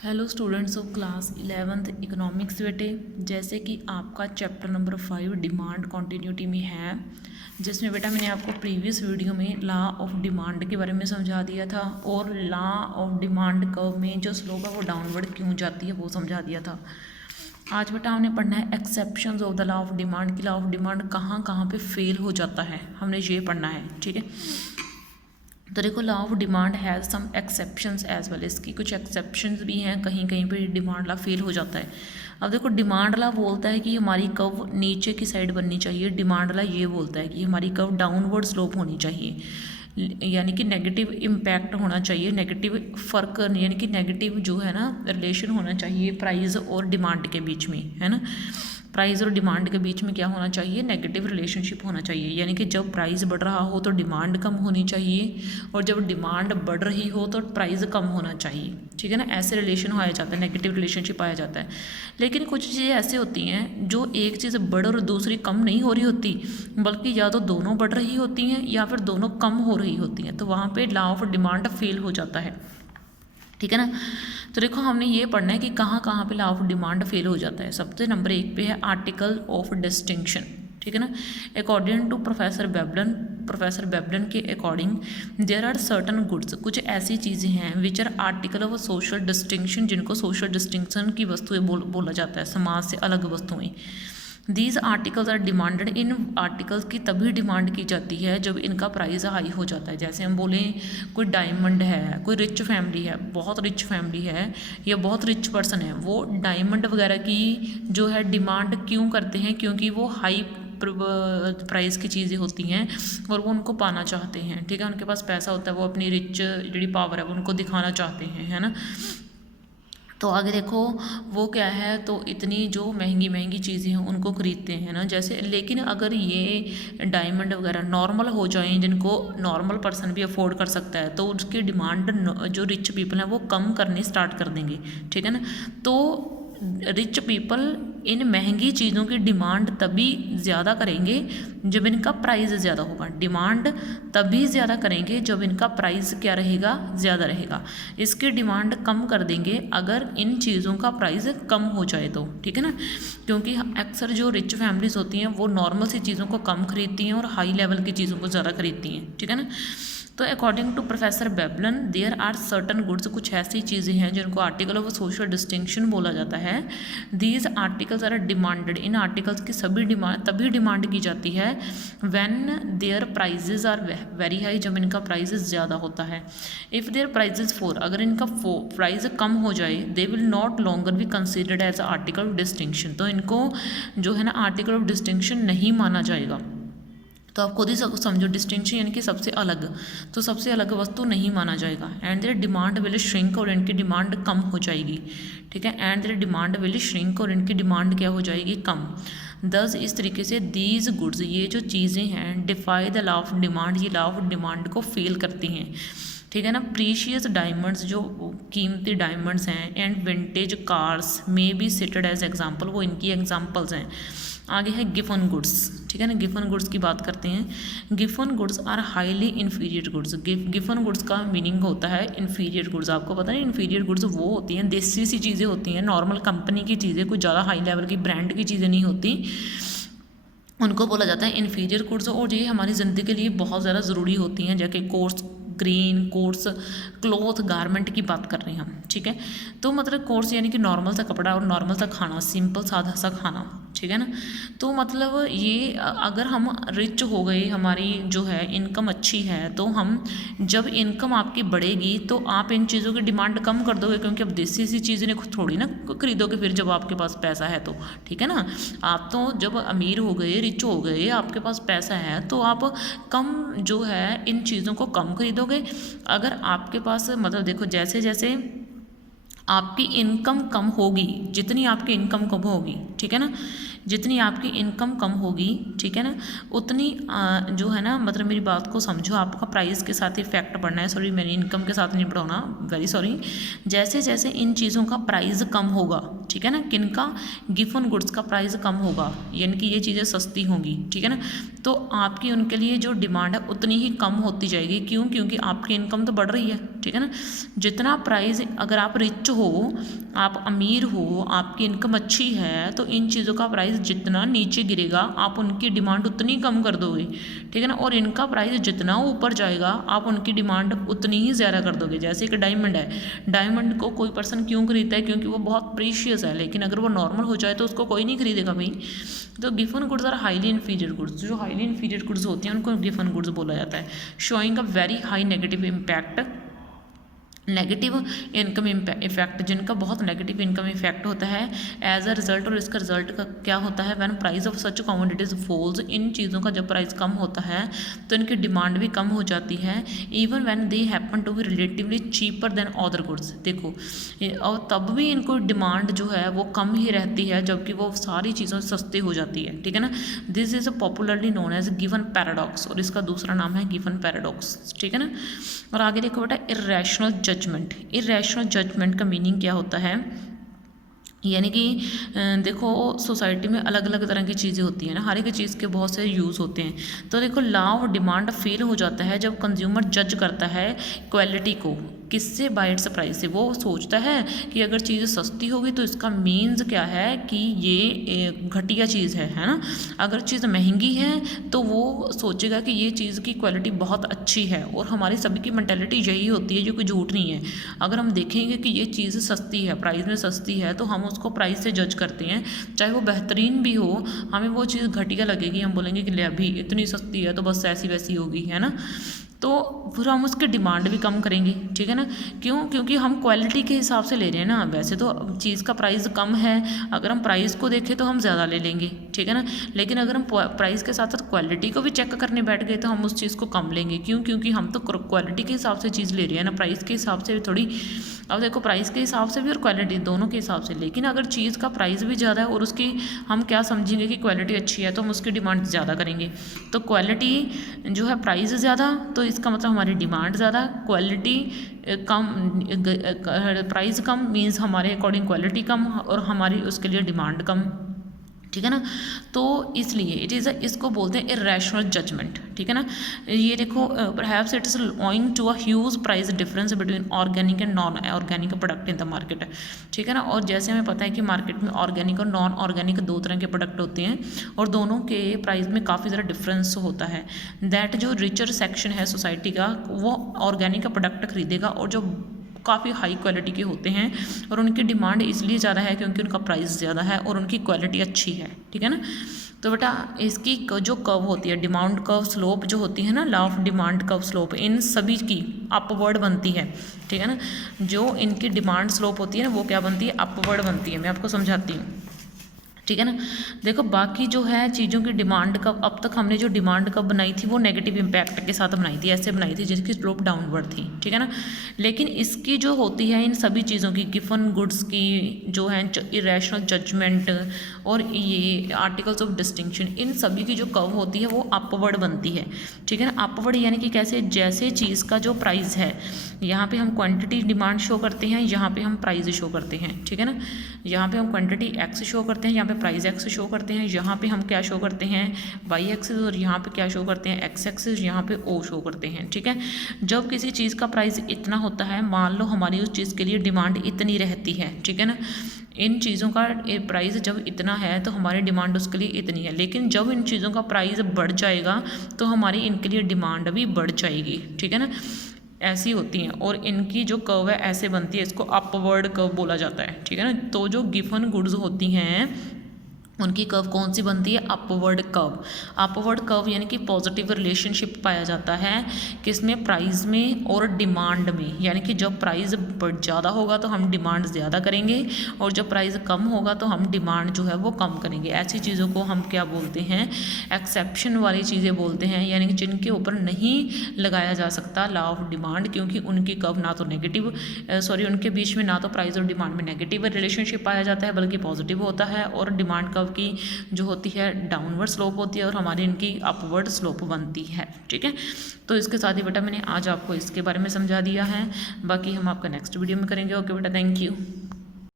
Hello students of class 11th economics बेटे, जैसे कि आपका चैप्टर नंबर 5 डिमांड कॉन्टीन्यूटी में है, जिसमें बेटा मैंने आपको प्रीवियस वीडियो में लॉ ऑफ डिमांड के बारे में समझा दिया था और लॉ ऑफ डिमांड कर्व में जो स्लोप है वो डाउनवर्ड क्यों जाती है वो समझा दिया था। आज बेटा हमने पढ़ना है exceptions of the law of demand की लॉ ऑफ डिमांड कहाँ कहाँ पे फेल हो जाता है, हमने ये पढ़ना है। ठीक है, तो देखो law of demand has some exceptions as well, इसकी कुछ एक्सेप्शंस भी हैं, कहीं कहीं पे डिमांड लॉ फेल हो जाता है। अब देखो डिमांड लॉ बोलता है कि हमारी कर्व नीचे की साइड बननी चाहिए, डिमांड लॉ ये बोलता है कि हमारी कर्व डाउनवर्ड स्लोप होनी चाहिए, यानी कि नेगेटिव इम्पैक्ट होना चाहिए, नेगेटिव फ़र्क यानी कि नेगेटिव जो है ना रिलेशन होना चाहिए प्राइस और डिमांड के बीच में, है ना। प्राइस और डिमांड के बीच में क्या होना चाहिए, नेगेटिव रिलेशनशिप होना चाहिए, यानी कि जब प्राइस बढ़ रहा हो तो डिमांड कम होनी चाहिए और जब डिमांड बढ़ रही हो तो प्राइस कम होना चाहिए। ठीक है ना, ऐसे रिलेशन आया जाता है, नेगेटिव रिलेशनशिप पाया जाता है। लेकिन कुछ चीज़ें ऐसे होती हैं जो एक चीज़ बढ़ और दूसरी कम नहीं हो रही होती, बल्कि या तो दोनों बढ़ रही होती हैं या फिर दोनों कम हो रही होती हैं, तो वहाँ पर लॉ ऑफ डिमांड फेल हो जाता है। ठीक है ना, तो देखो हमने ये पढ़ना है कि कहाँ कहाँ पे लॉ ऑफ डिमांड फेल हो जाता है। सबसे नंबर 1 पे है आर्टिकल ऑफ डिस्टिंक्शन। ठीक है ना, अकॉर्डिंग टू प्रोफेसर बेबलन के according there are certain goods, कुछ ऐसी चीज़ें हैं which are article of social distinction, जिनको सोशल डिस्टिंक्शन की वस्तुएं बोला जाता है, समाज से अलग वस्तुएं। दीज आर्टिकल्स आर डिमांडेड, इन आर्टिकल्स की तभी डिमांड की जाती है जब इनका प्राइस हाई हो जाता है। जैसे हम बोलें कोई डायमंड है, कोई रिच फैमिली है, बहुत रिच फैमिली है या बहुत रिच पर्सन है, वो डायमंड वगैरह की जो है डिमांड क्यों करते हैं, क्योंकि वो हाई प्राइस की चीज़ें होती हैं और वो उनको पाना चाहते हैं। ठीक है, उनके पास पैसा होता है, वो अपनी रिच जी पावर है वो उनको दिखाना चाहते हैं, है ना। तो आगे देखो वो क्या है, तो इतनी जो महंगी महंगी चीज़ें हैं उनको ख़रीदते हैं ना, जैसे। लेकिन अगर ये डायमंड वगैरह नॉर्मल हो जाएं, जिनको नॉर्मल पर्सन भी अफोर्ड कर सकता है, तो उसकी डिमांड जो रिच पीपल हैं वो कम करनी स्टार्ट कर देंगे। ठीक है ना, तो रिच पीपल इन महंगी चीज़ों की डिमांड तभी ज़्यादा करेंगे जब इनका प्राइस ज़्यादा होगा। डिमांड तभी ज़्यादा करेंगे जब इनका प्राइस क्या रहेगा, ज़्यादा रहेगा। इसकी डिमांड कम कर देंगे अगर इन चीज़ों का प्राइस कम हो जाए तो। ठीक है ना, क्योंकि अक्सर जो रिच फैमिलीज होती हैं वो नॉर्मल सी चीज़ों को कम खरीदती हैं और हाई लेवल की चीज़ों को ज़्यादा खरीदती हैं। ठीक है ना, तो according to professor Veblen there are certain goods, कुछ ऐसी चीज़ें हैं जिनको आर्टिकल ऑफ सोशल डिस्टिंक्शन बोला जाता है। दीज आर्टिकल्स आर डिमांडेड, इन आर्टिकल्स की सभी डिमांड तभी डिमांड की जाती है when their prices are very high, जब इनका प्राइस ज़्यादा होता है। इफ़ देयर प्राइजेज फोर, अगर इनका प्राइस कम हो जाए, they will not longer be considered as article of distinction, तो इनको जो है ना आर्टिकल ऑफ डिस्टिंक्शन नहीं माना जाएगा। तो आप खुद ही समझो, डिस्टिंक्शन यानी कि सबसे अलग, तो सबसे अलग वस्तु नहीं माना जाएगा। And their demand will shrink, और इनकी डिमांड कम हो जाएगी। ठीक है, and their demand will shrink, और इनकी डिमांड क्या हो जाएगी, कम। दस इस तरीके से दीज गुड्स, ये जो चीज़ें हैं, defy the law of demand, ये लॉ ऑफ डिमांड को फेल करती हैं। ठीक है ना, प्रीशियस डायमंड्स, जो कीमती डायमंड्स हैं, एंड विंटेज कार्स में बी सिटेड एज एग्जाम्पल, वो इनकी एग्जाम्पल्स हैं। आगे है गिफन गुड्स। ठीक है ना, गिफन गुड्स की बात करते हैं। Giffen goods are highly inferior goods, Giffen goods का मीनिंग होता है इन्फीरियर गुड्स। आपको पता है इन्फीरियर गुड्स वो होती हैं देसी सी चीज़ें होती हैं, नॉर्मल कंपनी की चीज़ें, कोई ज़्यादा हाई लेवल की ब्रांड की चीज़ें नहीं होती, उनको बोला जाता है इन्फीरियर गुड्स। और ये हमारी ज़िंदगी के लिए बहुत ज़्यादा ज़रूरी होती हैं, जैसे course green course cloth garment की बात कर रहे हैं हम। ठीक है, तो मतलब कोर्स यानी कि नॉर्मल सा कपड़ा और नॉर्मल सा खाना, सिंपल सादा सा खाना। ठीक है ना, तो मतलब ये अगर हम रिच हो गए, हमारी जो है इनकम अच्छी है, तो हम जब इनकम आपकी बढ़ेगी तो आप इन चीज़ों की डिमांड कम कर दोगे, क्योंकि अब देसी सी चीज़ें थोड़ी ना खरीदोगे फिर जब आपके पास पैसा है तो। ठीक है ना, आप तो जब अमीर हो गए, रिच हो गए, आपके पास पैसा है, तो आप कम जो है इन चीज़ों को कम खरीदोगे। अगर आपके पास मतलब देखो जैसे जैसे आपकी इनकम कम होगी, जितनी आपकी इनकम कम होगी, ठीक है ना, जितनी आपकी इनकम कम होगी, ठीक है ना, उतनी जो है ना, मतलब मेरी बात को समझो, आपका प्राइस के साथ इफेक्ट पड़ना है, सॉरी मेरी इनकम के साथ नहीं पढ़ाना, वेरी सॉरी। जैसे जैसे इन चीज़ों का प्राइस कम होगा, ठीक है ना, किनका, गिफन गुड्स का प्राइस कम होगा, यानी कि ये चीज़ें सस्ती होंगी, ठीक है ना, तो आपकी उनके लिए जो डिमांड है उतनी ही कम होती जाएगी। क्यों? क्योंकि आपकी इनकम तो बढ़ रही है, ठीक है ना। जितना प्राइस, अगर आप रिच हो, आप अमीर हो, आपकी इनकम अच्छी है, तो इन चीज़ों का प्राइस जितना नीचे गिरेगा आप उनकी डिमांड उतनी कम कर दोगे, ठीक है ना। और इनका प्राइस जितना ऊपर जाएगा आप उनकी डिमांड उतनी ही ज़्यादा कर दोगे। जैसे कि डायमंड है, डायमंड को कोई पर्सन क्यों खरीदता है, क्योंकि वो बहुत प्रीशियस है, लेकिन अगर वो नॉर्मल हो जाए तो उसको कोई नहीं खरीदेगा भाई। तो Giffen goods are highly inferior goods, जो हाईली इन्फीरियर गुड्स होती हैं उनको गिफन गुड्स बोला जाता है। Showing a very high negative impact, negative income effect, जिनका बहुत नेगेटिव इनकम इफेक्ट होता है एज अ रिजल्ट। और इसका रिजल्ट का क्या होता है, when price of such commodities falls, इन चीज़ों का जब प्राइस कम होता है तो इनकी डिमांड भी कम हो जाती है। Even when they happen to be relatively cheaper than other goods, देखो और तब भी इनको डिमांड जो है वो कम ही रहती है जबकि वो सारी चीज़ों सस्ती हो जाती है, ठीक है ना। This is popularly known as गिवन पैराडॉक्स, और इसका दूसरा नाम है गिवन पैराडॉक्स, ठीक है ना। और आगे देखो बेटा, इर्रेशनल जजमेंट। इर्रेशनल जजमेंट का मीनिंग क्या होता है, यानी कि देखो सोसाइटी में अलग अलग तरह की चीज़ें होती हैं ना, हर एक चीज़ के बहुत से यूज़ होते हैं। तो देखो लॉ ऑफ डिमांड फेल हो जाता है जब कंज्यूमर जज करता है क्वालिटी को, किससे, बाय इट्स प्राइस से। वो सोचता है कि अगर चीज़ सस्ती होगी तो इसका मीन्स क्या है कि ये घटिया चीज़ है ना। अगर चीज़ महंगी है तो वो सोचेगा कि ये चीज़ की क्वालिटी बहुत अच्छी है। और हमारी सभी की मेंटालिटी यही होती है, जो कोई झूठ नहीं है। अगर हम देखेंगे कि ये चीज़ सस्ती है, प्राइस में सस्ती है, तो हम उसको प्राइस से जज करते हैं, चाहे वो बेहतरीन भी हो, हमें वो चीज़ घटिया लगेगी। हम बोलेंगे कि ले अभी इतनी सस्ती है तो बस ऐसी वैसी होगी, है ना। तो फिर हम उसकी डिमांड भी कम करेंगे, ठीक है ना। क्यों, क्योंकि हम क्वालिटी के हिसाब से ले रहे हैं ना। वैसे तो चीज़ का प्राइस कम है, अगर हम प्राइस को देखें तो हम ज़्यादा ले लेंगे, ठीक है ना। लेकिन अगर हम प्राइस के साथ साथ क्वालिटी को भी चेक करने बैठ गए तो हम उस चीज़ को कम लेंगे। क्यों, क्योंकि हम तो क्वालिटी के हिसाब से चीज़ ले रहे हैं ना, प्राइस के हिसाब से थोड़ी। अब देखो प्राइस के हिसाब से भी और क्वालिटी दोनों के हिसाब से। लेकिन अगर चीज़ का प्राइस भी ज़्यादा है और उसकी हम क्या समझेंगे कि क्वालिटी अच्छी है, तो हम उसकी डिमांड ज़्यादा करेंगे। तो क्वालिटी जो है प्राइस ज़्यादा, तो इसका मतलब हमारी डिमांड ज़्यादा। क्वालिटी कम, प्राइस कम मीन्स हमारे अकॉर्डिंग क्वालिटी कम और हमारी उसके लिए डिमांड कम, ठीक है ना। तो इसलिए इट इज़ इसको बोलते हैं इर्रेशनल जजमेंट, ठीक है ना। ये देखो perhaps it is owing to a huge price difference between organic and non organic product in the market, ठीक है ना। और जैसे हमें पता है कि मार्केट में ऑर्गेनिक और नॉन ऑर्गेनिक दो तरह के प्रोडक्ट होते हैं और दोनों के प्राइस में काफ़ी ज़्यादा डिफरेंस होता है। दैट जो रिचर सेक्शन है सोसाइटी का, वो ऑर्गेनिक का प्रोडक्ट खरीदेगा, और जो काफ़ी हाई क्वालिटी के होते हैं और उनकी डिमांड इसलिए ज़्यादा है क्योंकि उनका प्राइस ज़्यादा है और उनकी क्वालिटी अच्छी है, ठीक है ना। तो बेटा इसकी जो कर्व होती है, डिमांड कर्व स्लोप जो होती है ना, law of demand curve slope, इन सभी की अपवर्ड बनती है, ठीक है ना। जो इनकी डिमांड स्लोप होती है ना, वो क्या बनती है, अपवर्ड बनती है। मैं आपको समझाती हूँ, ठीक है ना। देखो बाकी जो है चीज़ों की डिमांड कब, अब तक हमने जो डिमांड कब बनाई थी वो नेगेटिव इम्पैक्ट के साथ बनाई थी, ऐसे बनाई थी जिसकी स्लोप डाउनवर्ड थी, ठीक है ना। लेकिन इसकी जो होती है इन सभी चीज़ों की, गिवन गुड्स की जो है इरेशनल जजमेंट और ये आर्टिकल्स ऑफ डिस्टिंक्शन, इन सभी की जो कर्व होती है वो अपवर्ड बनती है, ठीक है ना। अपवर्ड यानी कि कैसे, जैसे चीज़ का जो प्राइस है, यहाँ पे हम क्वांटिटी डिमांड शो करते हैं, यहाँ पे हम प्राइस शो करते हैं, ठीक है ना। यहाँ पे हम क्वांटिटी एक्स शो करते हैं, यहाँ पे प्राइस एक्स शो करते हैं, यहाँ पे हम क्या शो करते हैं, वाई एक्सिस, और यहाँ पे क्या शो करते हैं, एक्स एक्सिस, यहाँ पे ओ शो करते हैं, ठीक है। जब किसी चीज़ का प्राइस इतना होता है, मान लो हमारी उस चीज़ के लिए डिमांड इतनी रहती है, ठीक है ना। इन चीज़ों का प्राइस जब इतना है तो हमारी डिमांड उसके लिए इतनी है। लेकिन जब इन चीज़ों का प्राइस बढ़ जाएगा तो हमारी इनके लिए डिमांड भी बढ़ जाएगी, ठीक है ना। ऐसी होती हैं और इनकी जो कर्व है ऐसे बनती है, इसको अपवर्ड कर्व बोला जाता है, ठीक है ना। तो जो गिवन गुड्स होती हैं उनकी कर्व कौन सी बनती है, अपवर्ड कर्व। अपवर्ड कर्व यानी कि पॉजिटिव रिलेशनशिप पाया जाता है किसमें, प्राइस में और डिमांड में। यानी कि जब प्राइस ज़्यादा होगा तो हम डिमांड ज़्यादा करेंगे और जब प्राइस कम होगा तो हम डिमांड जो है वो कम करेंगे। ऐसी चीज़ों को हम क्या बोलते हैं, एक्सेप्शन वाली चीज़ें बोलते हैं, यानी कि जिनके ऊपर नहीं लगाया जा सकता लॉ ऑफ डिमांड, क्योंकि उनकी कर्व ना तो नेगेटिव उनके बीच में ना तो प्राइस और डिमांड में नेगेटिव रिलेशनशिप पाया जाता है बल्कि पॉजिटिव होता है, और डिमांड कर्व की जो होती है डाउनवर्ड स्लोप होती है और हमारी इनकी अपवर्ड स्लोप बनती है, ठीक है। तो इसके साथ ही बेटा मैंने आज आपको इसके बारे में समझा दिया है, बाकी हम आपका नेक्स्ट वीडियो में करेंगे। ओके बेटा, थैंक यू।